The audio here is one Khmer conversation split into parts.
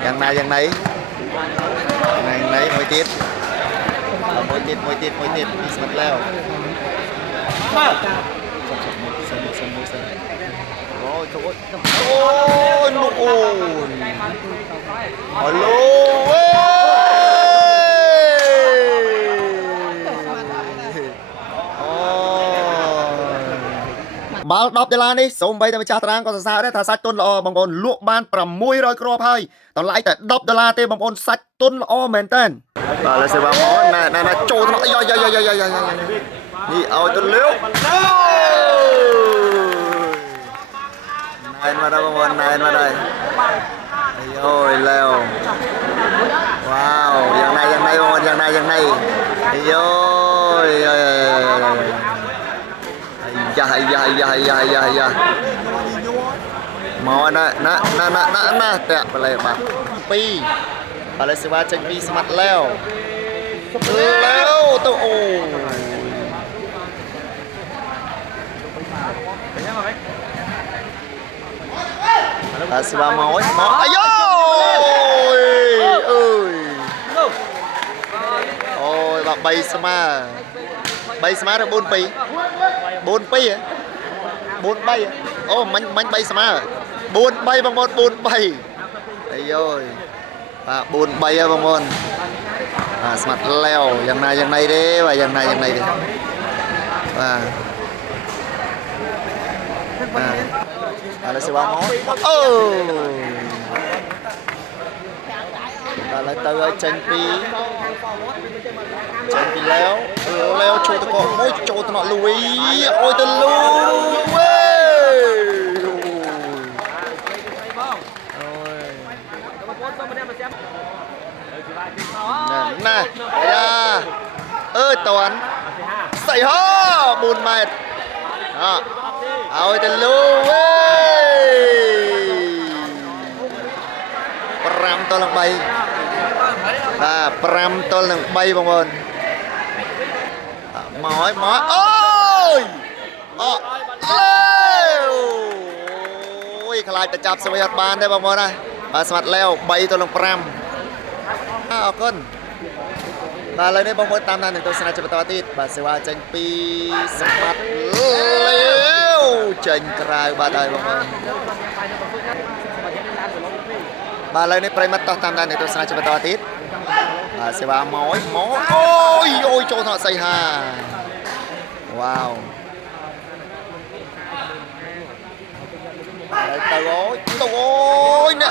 อย่างไหนมวยติดมีสมัดแล้วโอ้ยลูกโอนฮัลโหลเว้ยបាល់10ដុល្លារនេះសូម្បីតែម្ចាស់តារាងក៏សរសើរដែរថាសាច់ទុនល្អបងប្អូនលក់បាន600គ្រាប់ហើយតម្លៃតែ10ដុល្លារទេបងប្អូនសាច់ទុនល្អមែនតើបាទលើសេវាបងប្អូនណែចូលថ្នាក់នេះឲ្យទៅលឿនណែនមកដល់បងប្អូនណែនមកដល់អូយឡែវវ៉ាវយ៉ាងណាបងប្អូនយ៉ាងណាយោយយ៉ាមកណាតាក់បលែបាទ2បលែសេវាចេញពីស្មាត់ឡែវទៅអូអាសេវាមកអាយ៉ូអូយបាទ3ស្មើឬ4-2 អូមិញ3ស្មើ4-3បងប្អូន4-3អាយយបាទ4-3ហើយបងប្អូនស្មាត់ឡែវយ៉ាងណាទេបាទយ៉ាងណាទេបាទឥឡូវសេវាមកអូបាទឥឡូវទៅឲ្យចេញពីឡែវចូលទៅកោមួយចូលទៅណក់លូវីអុយទៅលូវេណាយ៉ាតន់ស្អីហ៎4ម៉ែត្រឲ្យទៅលូវេ5 ទល់នឹង 3បាទ5 ទល់នឹង 3បងប្អូនមកអូយអូយខ្លាចតែចាប់ស្វីអត់បានទេបងប្អូនណាបាទស្មាត់ឡែវ3 ទល់នឹង 5អរគុណបាទឥឡូវនេះបងប្អូនតាមដាននឹងទស្សនាជាបន្តទៀតបាទសេវាចេញពីស្មាត់ឡែវចេញក្រៅបាទហើយបងប្អូនបាទឥឡូវនេះប្រិមត្តតោះតាមដាននឹងទស្សនាជាបន្តទៀតបាទសេវាមកអូយចូលថ្នាក់សីហាវ៉ាវទៅអូយនេះ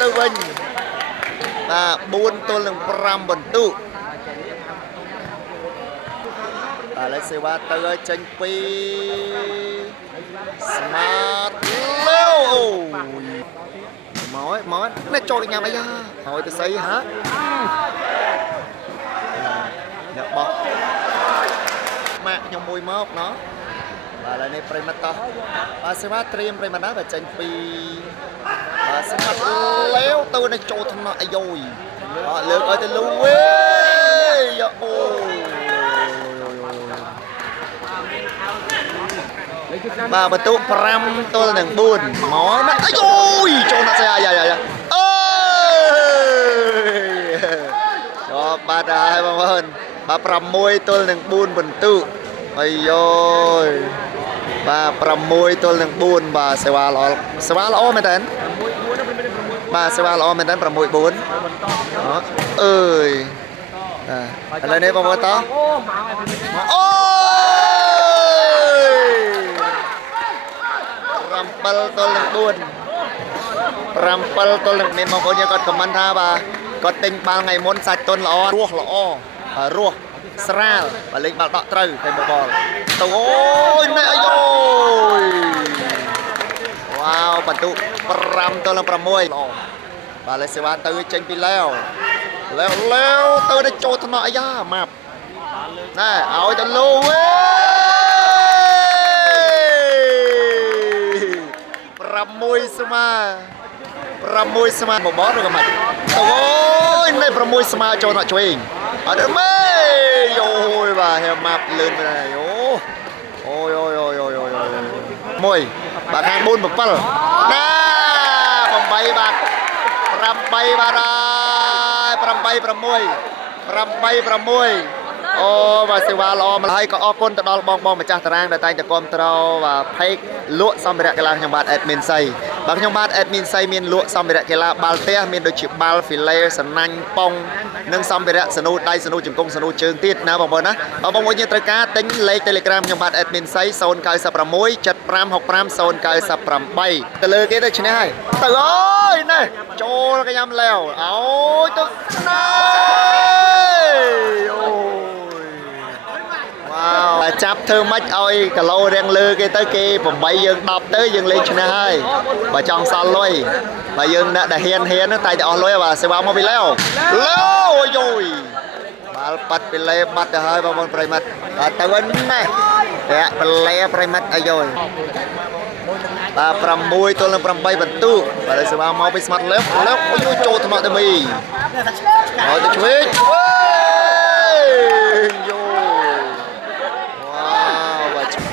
ទៅវិញបាទ4 ទល់នឹង 5 បន្ទុកឥឡូវសេវាទៅឲ្យចេញពីស្មាតឡែវអូយមកនេះចូលញ៉ាំអីហើយទៅស្អីហ៎អ្នកបោះម៉ាក់ខ្ញុំមួយមកណោះបាទឥឡូវនេះប្រិមត្តតោះបាទសេវាត្រៀមប្រិមត្តណាបាទចេញពីបាទស្មាត់ឡែវទៅនឹងចូលថ្នាក់អាយ៉យបាទលើកឲ្យទៅលូវេយ៉ាអូបាទបន្ទុក5 ទល់នឹង 4មកណាអាយ៉យចូលណាស់ស្អាយ៉ាអើយបាទហើយបងប្អូនបាទ6 ទល់នឹង 4 បន្ទុកអាយ៉យបាទ6 ទល់នឹង 4បាទសេវាល្អមែនតើបាទសេវាល្អមែនតើ6-4អើយឥឡូវនេះបងប្អូនតោះអូយ7 ទល់នឹង 4 7 ទល់នឹងមានបងប្អូនយើងគាត់ខមមិនថាបាទគាត់ទិញបាល់ថ្ងៃមុនសាច់ទុនល្អរស់ស្រាលបើលេងបាល់ដកត្រូវតែបបលទៅអូយនេះអាយ៉យវ៉ាវបន្ទុក5 ទល់នឹង 6ល្អបាទលេសេវាទៅចេញពីឡែវទៅដល់ចូលថ្នាក់អាយ៉ាម៉ាប់ណែឲ្យទៅលូវេ6 ស្មើបបឬក៏មិនទៅអូយនេះ6 ស្មើចូលថ្នាក់ឆ្វេងអត់មេយោយបាទហេម៉ាប់លឿនមែនអូយ មួយបាទខាង4 7ណា8បាទ8បាទហើយ8 6អូបាទសេវាល្អមកហើយក៏អរគុណទៅដល់បងម្ចាស់តារាងដែលតែងតែគាំទ្របាទផេកលក់សម្ភារៈកីឡាខ្ញុំបាទ admin សៃបាទខ្ញុំបាទ admin សៃមានលក់សម្ភារៈកីឡាបាល់ទះមានដូចជាបាល់ហ្វីឡេសណាញ់ប៉ុងនិងសម្ភារៈសនុដៃសនុជង្គង់សនុជើងទៀតណាបងប្អូនណាបងប្អូនយើងត្រូវការទិញលេខ Telegram ខ្ញុំបាទ admin សៃ096 7565 098ទៅលើគេទៅឈ្នះហើយទៅអើយណែចូលកញ្ញាំឡែវអើយទៅណែចាប់ធ្វើម៉េចឲ្យគីឡូរៀងលើគេទៅគេ8យើង10ទៅយើងលេងឈ្នះហើយបើចង់សល់លុយបើយើងអ្នកដែលហ៊ានតែតែអស់លុយបាទសេវាមកពីឡេវអូយយបាល់ប៉ាត់ពីលេបាត់ទៅហើយបងប្អូនប្រិមិត្តបាទទៅវិញណែតែបលេប្រិមិត្តអាយយបាទ6ទល់នឹង8បន្ទុកបាទសេវាមកពីស្មាត់លេបអូយចូលថ្នាក់ទៅមីអូទៅឆ្វេង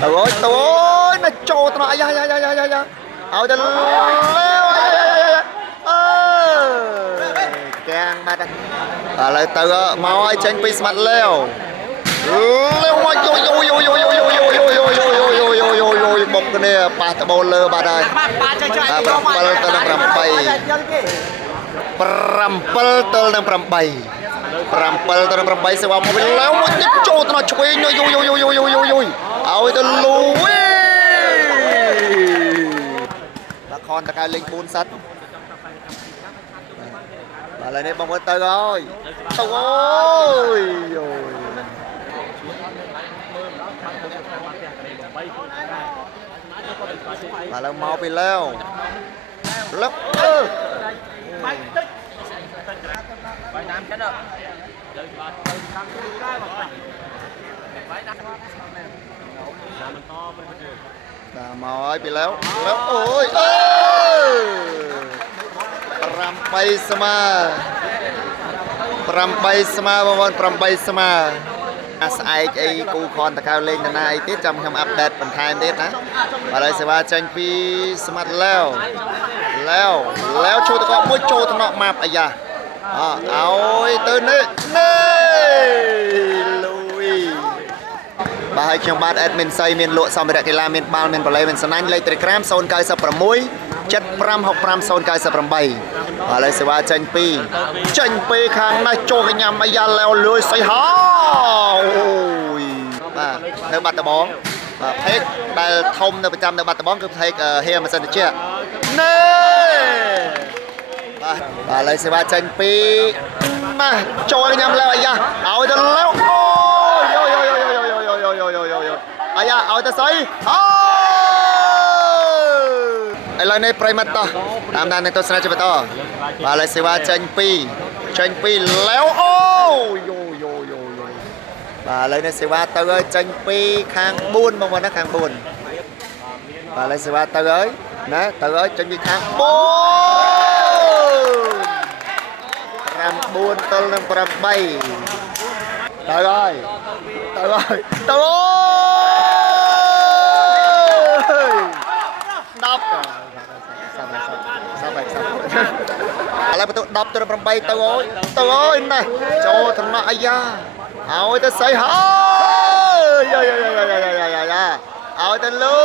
ទៅអូយណាចូលទៅអាយ៉ាឲ្យទៅលេវកាំងបាត់ឥឡូវទៅមកឲ្យចេញពីស្មាត់លេវមកយបុកគ្នាប៉ះតបូលលើបាត់ហើយ7ទៅនឹង8 7ទៅនឹង8 7ទៅនឹង8សេវាមកវិញឡៅមួយទៀតចូលទៅឆ្វេងឲ្យទៅលូបាទខនតកៅលេង4សិតបាទឥឡូវនេះបងប្អូនទៅហើយទៅអូយបាទឡើងមកពីឡៅលឹកបាយតាមចិត្តអើបាទមកហើយពីឡៅអូយ8ស្មើបងប្អូន8ស្មើស្អែកអីគូខនតកៅលេងតាណាអីទៀតចាំខ្ញុំអាប់ដេតបន្ថែមទៀតណាបាទហើយសេវាចេញពីស្មាត់ឡៅចូលតកមួយចូលថ្នាក់ម៉ាប់អាយ៉ាឲ្យទៅនេះលូយបាទហើយខ្ញុំបាទ admin សៃមានលក់សម្ភារៈកីឡាមានបាល់មានបលេមានសណាញ់លេខ Telegram 096 7565 098បាទឥឡូវសេវាចេញពីខាងនេះចូលកញ្ញាំអាយ៉ាឡែវលួយសៃហោអូយបាទនៅបាត់ដំបងបាទផេកដែលធំនៅប្រចាំនៅបាត់ដំបងគឺផេកហេម៉ាសិនតិចណែបាទឥឡូវសេវាចេញពីណាចូលកញ្ញាំឡែវអាយ៉ាឲ្យទៅឡែវអូយអាយ៉ាឲ្យទៅស្អីឥឡូវនេះប្រិមិត្តតោះតាមដានទស្សនាជាបន្តបាទឥឡូវសេវាចេញពីឡែវអូបាទឥឡូវនេះសេវាទៅហើយចេញពីខាង4បងប្អូនណាខាង4បាទឥឡូវសេវាទៅហើយណាទៅហើយចេញពីខាង4 9ទល់នឹង8ទៅហើយទៅឥឡូវបន្ទុក10ទៅ8ទៅអើយណែចូលថ្នាក់អាយ៉ាឲ្យទៅស្អីហើយឲ្យទៅលូ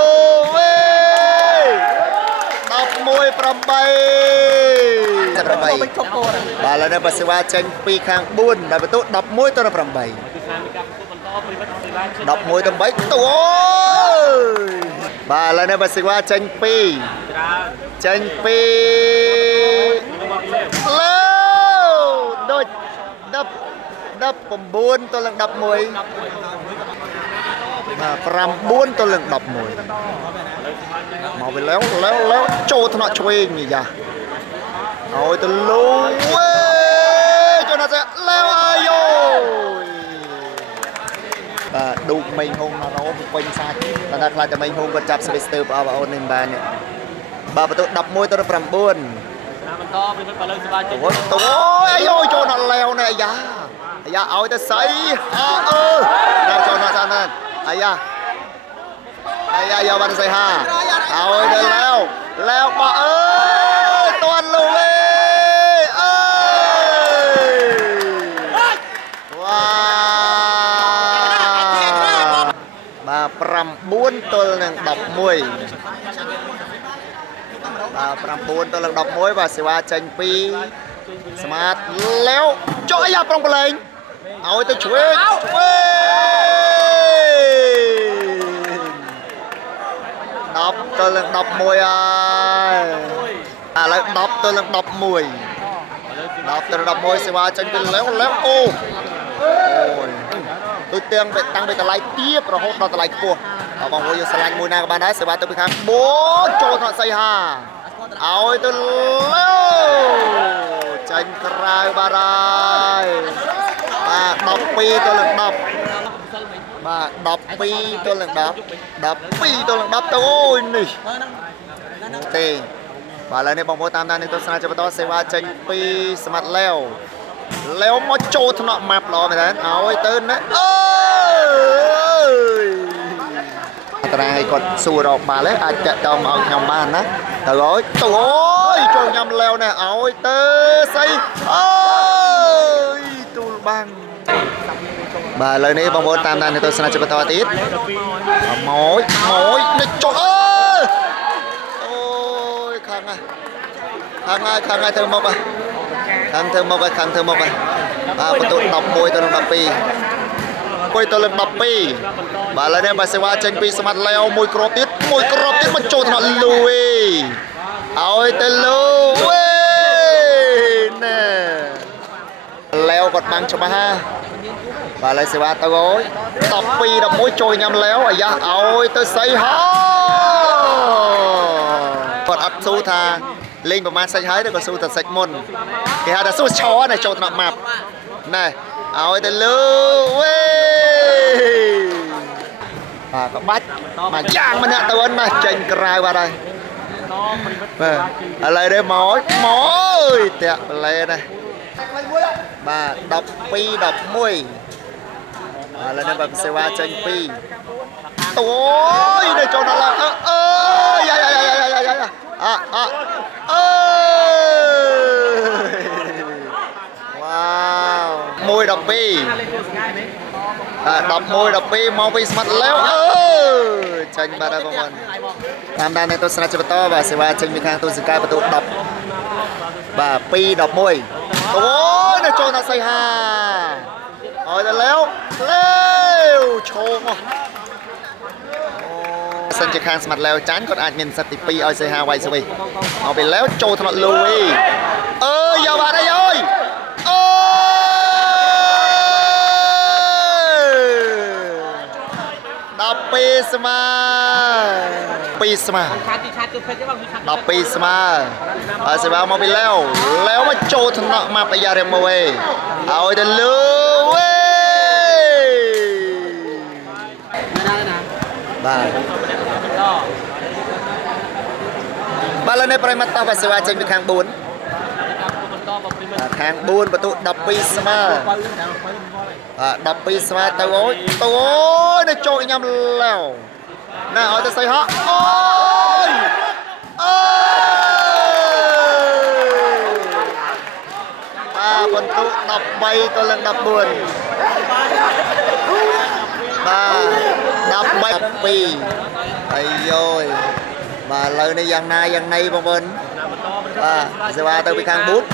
11 8បាទឥឡូវនេះបើសេវាចេញពីខាង4ដល់បន្ទុក11ទៅ8 11ទៅ8ទៅអូយបាទឥឡូវនេះបើសេវាចេញពីលើដូច19ទៅនឹង11បាទ9ទៅនឹង11មកវិញแล้วចូលថ្នាក់ឆ្វេងនេះយ៉ាឲ្យទៅលូចូលណាស់แล้วអាយបាទឌូកមេងហុងណារ៉ូពេញសាច់តែខ្លាចតែមេងហុងគាត់ចាប់ស្វីស្ទ័របងប្អូននេះបាននេះបាទបន្ទុក11ទៅ9បន្តពីមិនបើលើសេវាចេញអូយអាយចូលណាស់แล้วនេះអាយ៉ាឲ្យទៅស្អីដល់ចូលណាស់អាយ៉ា ai ai vô ban say ha ôi tới leo bỏ ơi toàn lù ơi wow bà pram buôn tôi là đọc mùi bà pram buôn tôi là đọc mùi và sẽ qua tranh pi smart leo cho ai à trong lên ôi tôi chuối đọc tôi là đọc mùi ơi à lại đọc tôi là đọc mùi đọc tôi là đọc mùi sẽ qua tranh pi léo ô ôi tôi tăng về cái lái tiếp rồi hốt nó cái lái cua ở vòng vô slide mùi nào các bạn đấy sẽ qua tôi bị kháng bố cho nó xây hà ôi tôi léo tranh cài bà đây bà đọc pi tôi là đọc bà đọc pi tôi là đọc pi tôi là đọc tôi ôi nì tê bà lên đây bóng bố tam đan tôi sẽ cho bà to sẽ qua tranh pi smart leo mà trôi thằng nọ map lo mày đấy ôi tên đấy ơi trai còn xua đọc bà lấy ai chạy đồng ở nhầm bàn á trời ơi trôi nhầm leo nè ôi tê xây ơi tu băng bà lời này bóng bố tam đan tôi sẽ cho bà to tít mối nó trời ơi ôi khang ai thơ mộc à khang thơ mộc à bà tôi đọc môi tôi đọc pi môi tôi đọc pi bà lên đây bà sẽ qua tranh pi smart leo môi crop tiết mà trôi thằng nó lùi ôi tên lùi nè leo còn băng cho bà ha bà lên sẽ qua tao gối đọc pi đọc môi trôi nhầm léo à da ôi tôi xây hó còn ấp su tha linhประมาณ sách hái được còn su thật sạch môn cái hai là su chó này trâu thằng mập này ôi tên lưu à có bách mà giang mình tao anh mà tranh cài vào đây ở đây đây mỏi tiệt lên này bà đọc pi đọc môi lên đây bà sẽ qua tranh pi ôi để cho nó là wow môi đọc pi đọc môi đọc pi mau pi smart léo tranh bà đây của mình tham gia này tôi sẽ cho to và sẽ qua tranh bị khang tôi sẽ cài và tôi đọc bà pi đọc môi ôi để cho nó xây hà rồi là léo chôn sân chơi khang smart leo chán còn ai nhìn sạch thì pi ơi xây hà quay sao họ bị léo trâu thằng lùi ơi giờ bà đây ơi đọc pi sma đọc pi sma sẽ vào mà bị léo mà trâu thằng nọ mà bây giờ em màu ơi tên lùi bà lên đây phải mất tao và sẽ qua tranh với khang 4 khang 4 và tụ đọc pi sma đọc pi sma tao ôi nó trôi nhầm lèo nè ôi tao xây họ còn tụ đọc bay tôi lần đọc buồn đọc bay đọc pi ây ôi mà lời này dàn nay bông bên sẽ qua tôi bị khang 4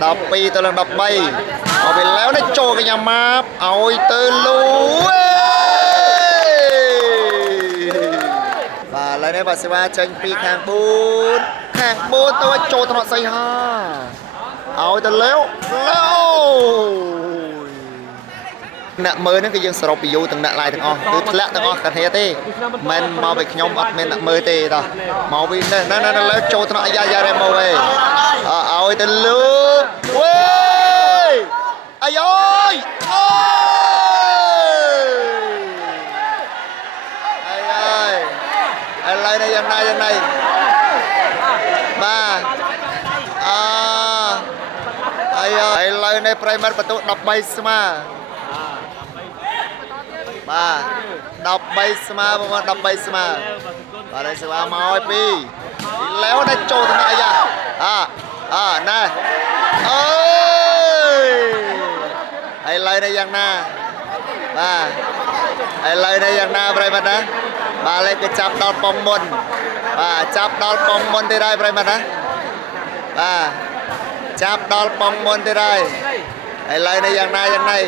đọc pi tôi lần đọc bay họ bị léo nó trôi cái nhà map ôi tư lú và lời này bà sẽ qua tranh pi khang 4 tôi trôi thằng nó xây ha ôi tư léo nè mới nó cái dân sọc bị vô từng nè lại từng on tôi lẽ từng on cả thế thế mình mau bị nhom ọt mình nè mới tê ta mau bị nó lấy trâu nó ra đây mau về ôi tên lứa ai ơi ai lấy đây dân này ba ai លើនេះប្រិមត្តបន្ទុ13ស្មើបាទ13ស្មើបងប្អូន13ស្មើបាទហើយស្មើមកឲ្យពីលេវនេះចូលទៅអាយ៉ាណែអើយហើយលើនេះយ៉ាងណាបាទហើយលើនេះយ៉ាងណាប្រិមត្តណាបាទលេខគេចាប់ដល់ប៉ុងមុនបាទចាប់ដល់ប៉ុងមុនទៀតហើយប្រិមត្តណាបាទចាប់ដល់ប៉ុងមុនទៀតហើយឥឡូវនេះយ៉ាងណាយ៉ាងណី